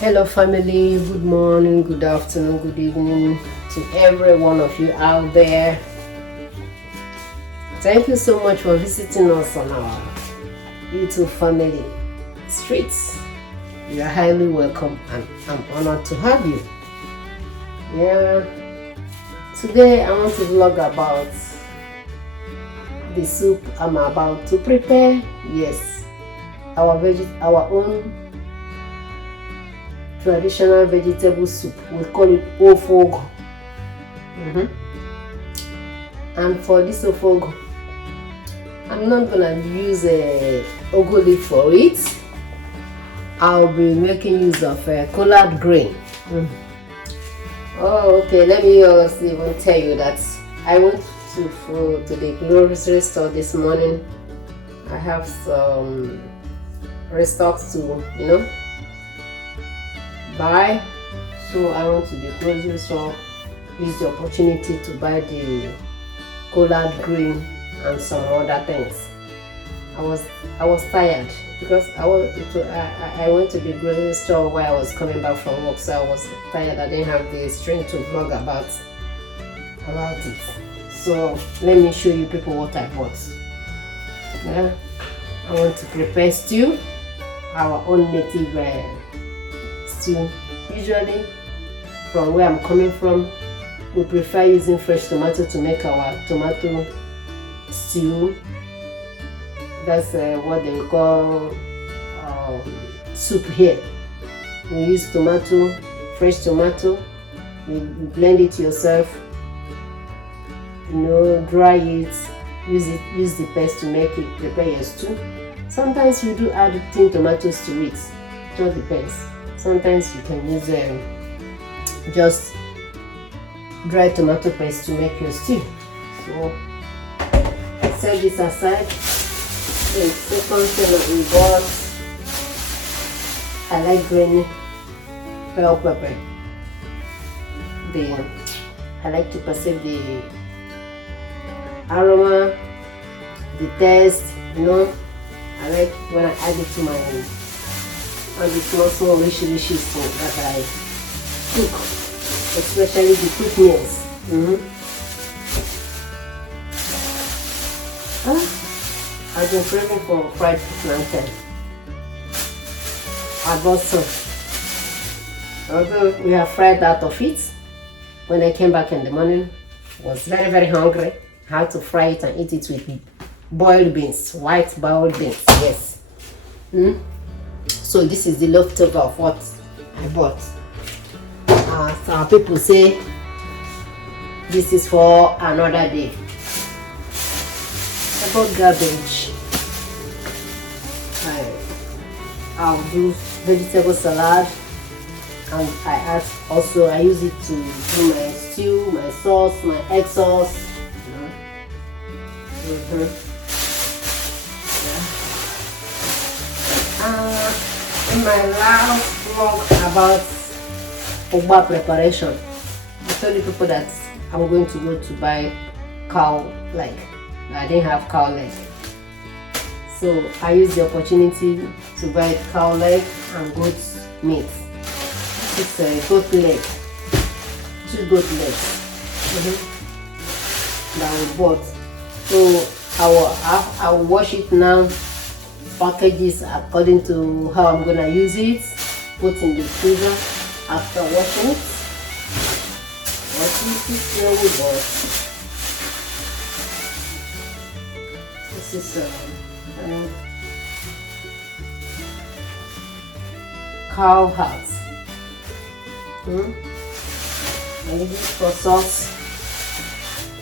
Hello, family. Good morning, good afternoon, good evening to every one of you out there. Thank you so much for visiting us on our YouTube family streets. You are highly welcome and I'm honored to have you. Yeah, today I want to vlog about the soup I'm about to prepare. Yes, our own traditional vegetable soup. We call it ofogo. And for this ofogo, I'm not gonna use a ugu leaf for it. I'll be making use of collard green. Oh, okay. Let me also even tell you that I went to the grocery store this morning. I have some restocks to buy, so I went to the grocery store, use the opportunity to buy the collard green and some other things. I was tired because I went to the grocery store while I was coming back from work, so I was tired. I didn't have the strength to vlog about it. So let me show you people what I bought. Yeah, I want to prepare stew, our own native stew. Usually, from where I'm coming from, we prefer using fresh tomato to make our tomato stew. That's what they call soup here. We use tomato, fresh tomato. You blend it yourself. Dry it. Use the paste to make it prepare your stew. Sometimes you do add thin tomatoes to it. It just depends. Sometimes you can use just dry tomato paste to make your stew. So set this aside. The second thing we bought, I like green bell pepper. I like to perceive the aroma, the taste. I like when I add it to my and the small wishy thing that I cook, especially the quick meals. I've been craving for fried plantain. I bought some. Although we have fried out of it, when I came back in the morning, I was very, very hungry. I had to fry it and eat it with boiled beans, white boiled beans, yes. So this is the leftover of what I bought. Some people say this is for another day. I bought garbage. I'll do vegetable salad, and I use it to do my stew, my sauce, my egg sauce. In my last vlog about Ogba preparation, I told the people that I'm going to go to buy cow leg. I didn't have cow leg, so I used the opportunity to buy cow leg and goat meat. It's a goat leg, 2 goat legs that we bought. So I will wash it now, packages according to how I'm gonna use it, put in the freezer after washing it. What is this here we bought? This is cow heart. I use it for sauce,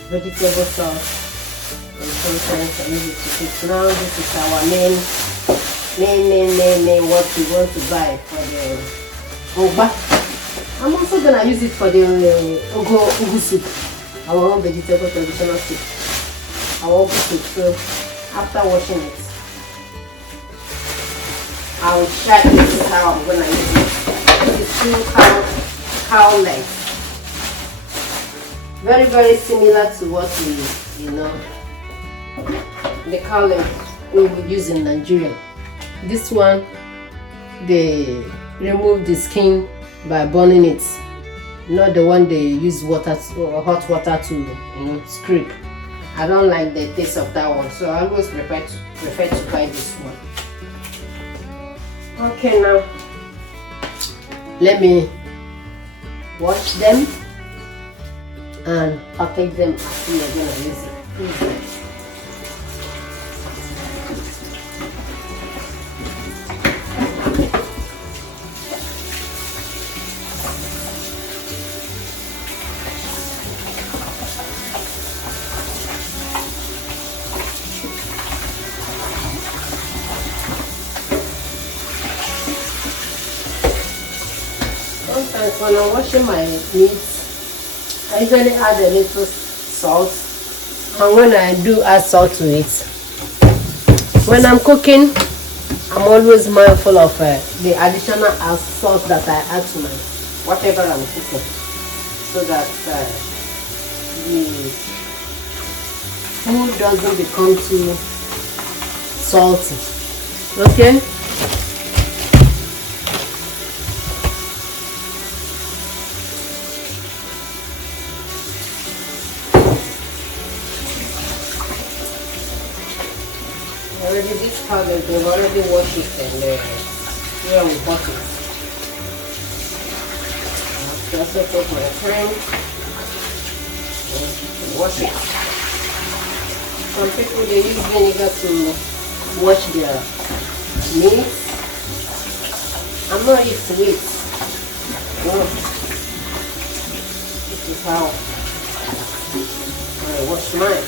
vegetable sauce. And sometimes I use it to cook. Now this is our main what we want to buy for the ogba. I'm also gonna use it for the ugu soup, our own vegetable traditional soup, our ugu soup. So after washing it, I will check this is how I'm gonna use it. This is 2 cow legs. Very, very similar to what the cow leg we would use in Nigeria. This one they remove the skin by burning it, not the one they use hot water to scrape. I don't like the taste of that one, so I always prefer to buy this one. Okay, now let me wash them and package them as we are gonna use it. Sometimes when I'm washing my meat, I usually add a little salt, and when I do add salt to it, when I'm cooking, I'm always mindful of the additional salt that I add to my whatever I'm cooking, so that the food doesn't become too salty. Okay? Already this powder, they've already washed it and here we bought it. I also put my cream and wash it. Some people they use vinegar to wash their meat. I'm not used to it. No. This is how I wash mine.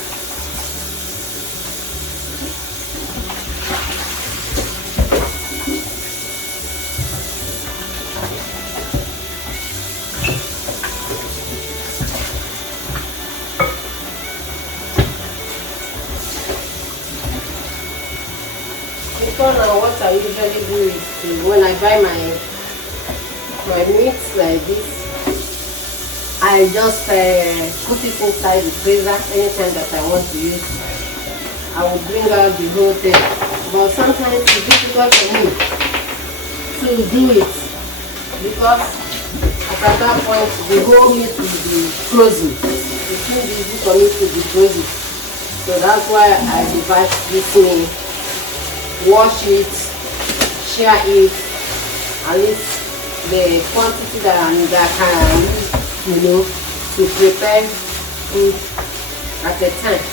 Now what I usually do is when I buy my meat like this, I just put it inside the freezer anytime that I want to use. I will bring out the whole thing, but sometimes it's difficult for me to do it because at that point the whole meat will be frozen. It's too easy for me to be frozen, so that's why I divide this meat. Wash it, share it, at least the quantity that I can use, to prepare food at a time.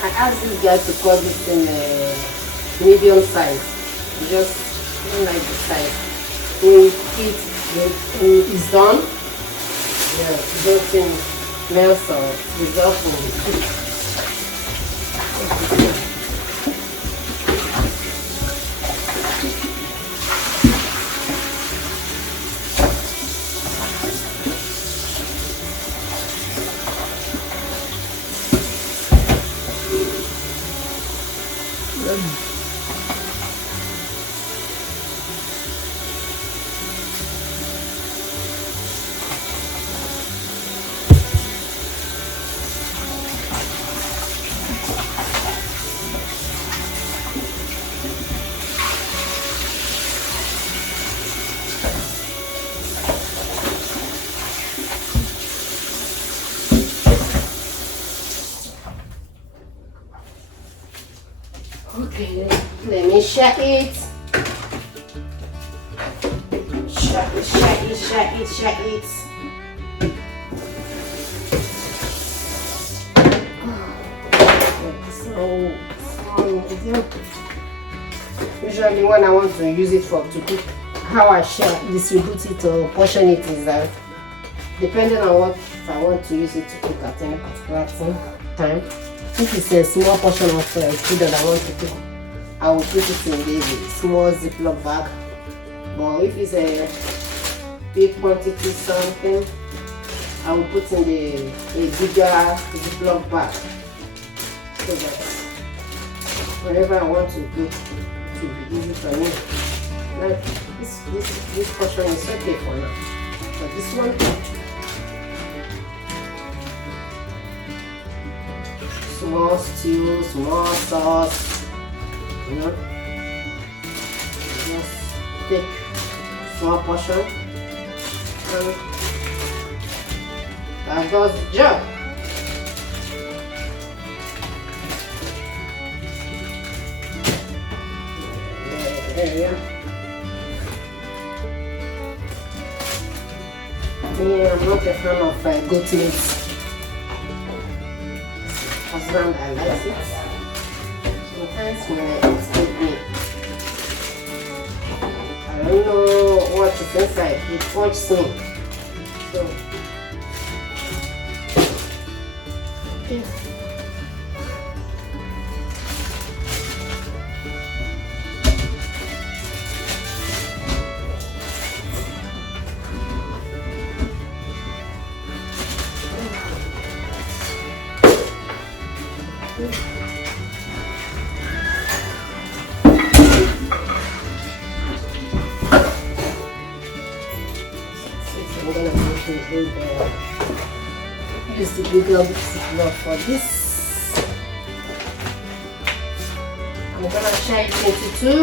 I asked this guy to cut this in a medium size. I just don't like the size. When it's done, those things melt or dissolve in it. Okay, let me shake it. Shake it. So usually when I want to use it to cook, how I distribute it or portion it is that depending on what I want to use it to cook at any particular time. If it's a small portion of food that I want to cook, I will put it in the small Ziploc bag. But if it's a big quantity something, I will put in a bigger Ziploc bag. So that whenever I want to cook, it will be easy for me. Like this portion is okay for now. But this one, small stew, small sauce, just take small portion and that does the job. There. Yeah, I'm not a fan of goat meat. Husband, I like it. Sometimes when I eat goat meat, I don't know what is inside. It hurts me. So, okay. I'm gonna use the bigger block for this. I'm gonna share it into two.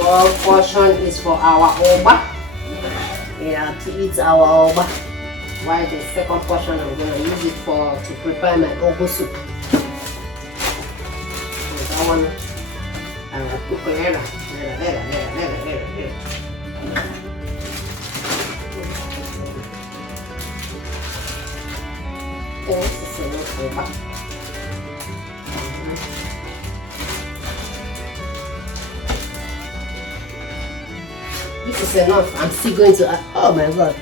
One portion is for our oba. Yeah, to eat our oba. While the second portion I'm gonna use it to prepare my ogo soup. So that one I will cook later. This is enough oba. This is enough. I'm still going to add. Oh my god.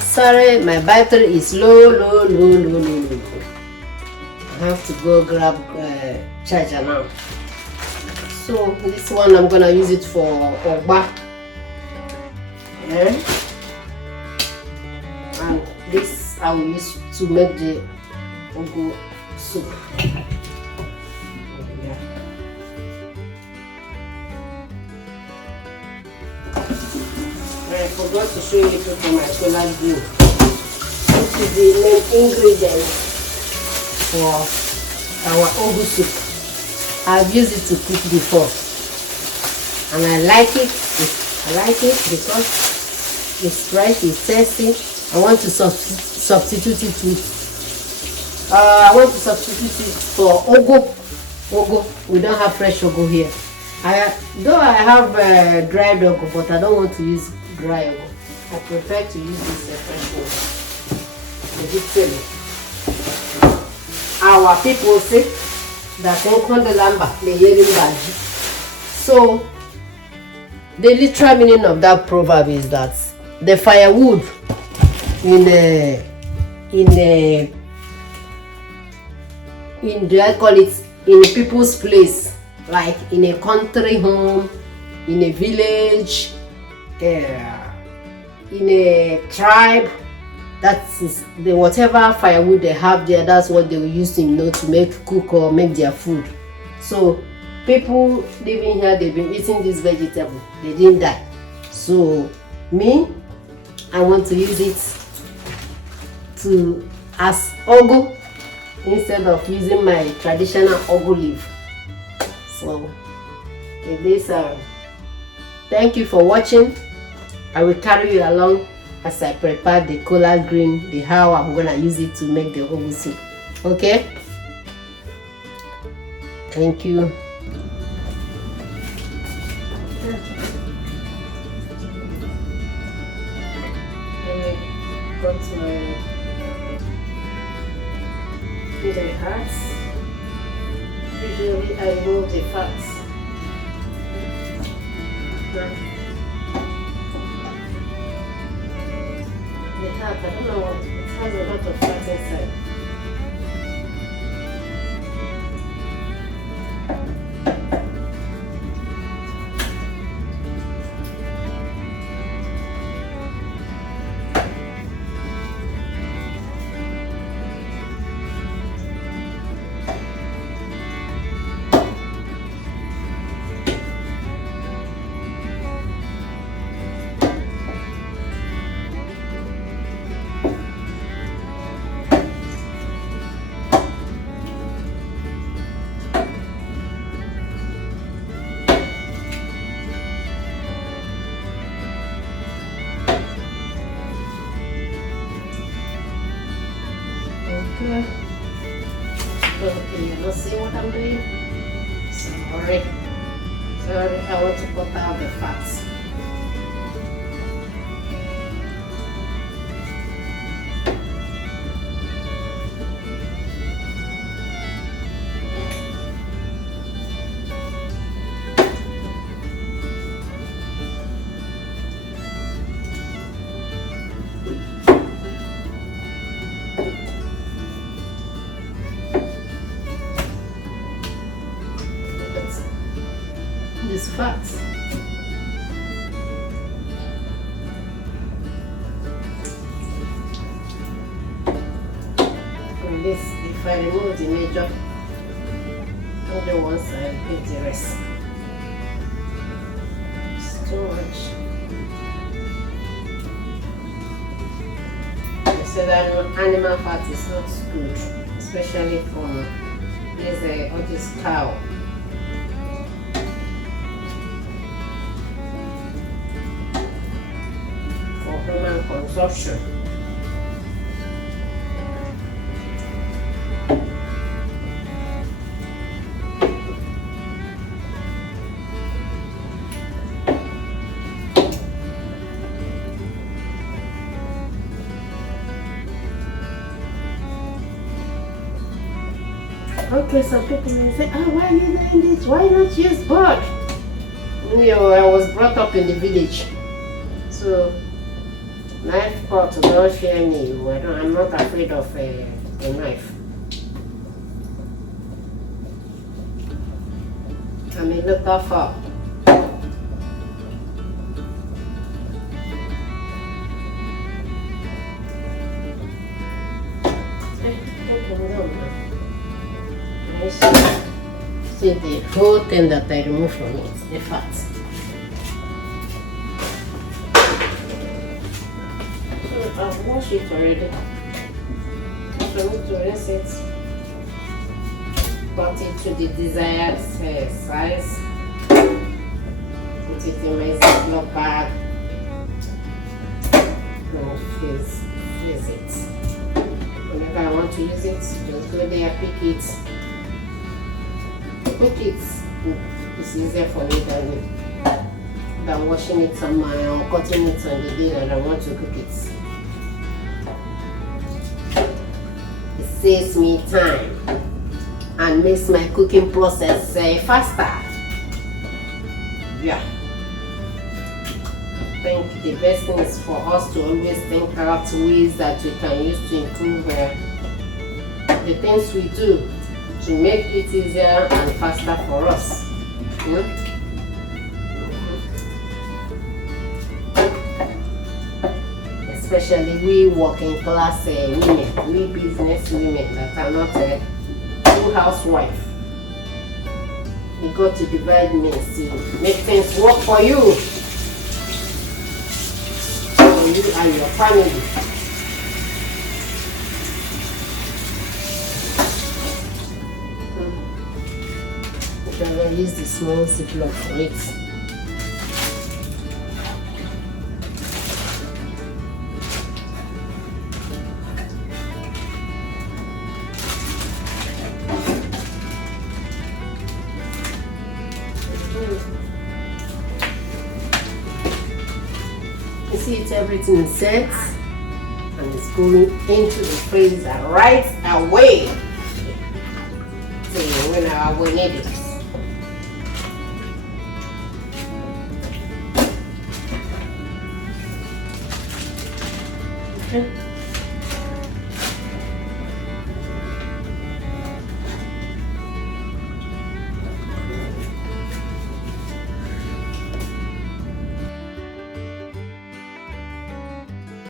Sorry, my battery is low. I have to go grab charger now. So this one I'm gonna use it for oba. Yeah. And this I will use to make the ogo soup. I forgot to show you for my collard green. This is the main ingredient for our ogo soup. I've used it to cook before, and I like it. Because it's fresh, it's tasty. I want to substitute it with. I want to substitute it for ogo. We don't have fresh ogo here. Though I have dried ogo, but I don't want to use dry ogo. I prefer to use this fresh ogo. Our people say that so the literal meaning of that proverb is that the firewood in I call it in people's place, like in a country home, in a village, in a tribe. That is the whatever firewood they have there. That's what they will use to cook or make their food. So people living here, they've been eating this vegetable. They didn't die. So me, I want to use it as ogo instead of using my traditional ogo leaf. So with this, thank you for watching. I will carry you along as I prepare the collard green, how I'm gonna use it to make the ogo soup. Okay? Thank you. Let me go to my fats. Usually I remove the fats. The hat, I don't know what, it has a lot of fat inside. See what I'm doing? Sorry. Sorry, I want to cut out the fats. These fats. And this, if I remove the major ones, I pick the rest. It's too much. They say that animal fat is not good, especially from all this cow. Human consumption. Okay, some people may say, oh, why are you doing this? Why not use bird? You know, I was brought up in the village, so knife cut don't fear me. I'm not afraid of a knife. I'm a local fowl. See the whole thing that I removed from it, the fat. I've washed it already. So I need to rinse it, cut it to the desired size, put it in my Ziploc bag, and freeze it. Whenever I want to use it, just go there, pick it, cook it. It's easier for me than washing it somewhere or cutting it on the day that I want to cook it. Saves me time and makes my cooking process faster. Yeah. I think the best thing is for us to always think out ways that we can use to improve the things we do to make it easier and faster for us. Yeah? Especially we working class women, we business women that are not full housewife. We got to divide means to make things work for you and your family. I'm going to use the small Ziploc for it. You see, it's everything set and it's going into the freezer right away. See, when I will need it.